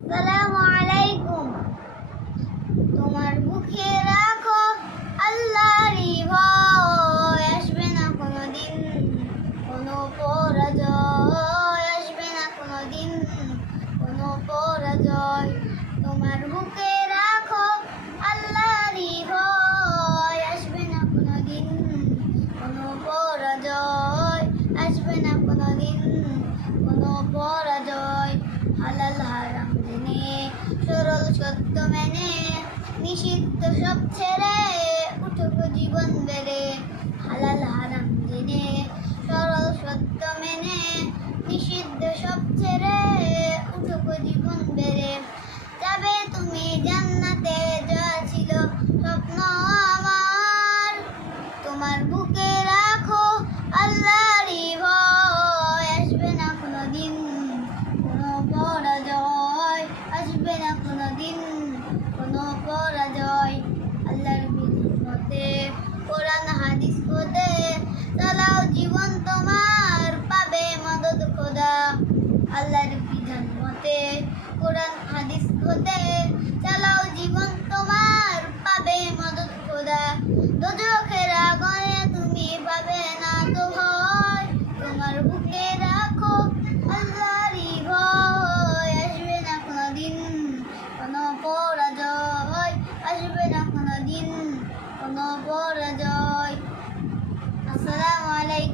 সালামু আলাইকুম। তোমার বুকে রাখো আল্লাহরই ভয়, আসবে না কোনোদিন কোনো পরাজয়, আসবে না কোনোদিন কোনো পরাজয়। তোমার বুকে রাখো আল্লাহরই ভয়, আসবে না কোনোদিন কোনো পরাজয়, আসবে না কোনোদিন কোনো পরাজয়। হালাল হারাম জেনে, সরল সত্য মেনে, নিষিদ্ধ সব ছেড়ে উঠুক জীবন বেড়ে। হালাল হারাম জেনে, সরল সত্য মেনে, নিষিদ্ধ সব ছেড়ে উঠুক জীবন বেড়ে। যাবে তুমি জান্নাতে, যা ছিল স্বপ্ন আমার। তোমার বুকে রাখো আল্লাহরই ভয়, আসবে না কোনোদিন কোনো পরাজয়, আসবে না কোনোদিন কোনো পরাজয়। আল্লাহর বিধান মতে, কোরআন হাদিস পড়ে চালাও জীবন তোমার, পাবে মদদ খোদা। আল্লাহর বিধান মতে, কোরআন হাদিস পড়ে চালাও জীবন তোমার।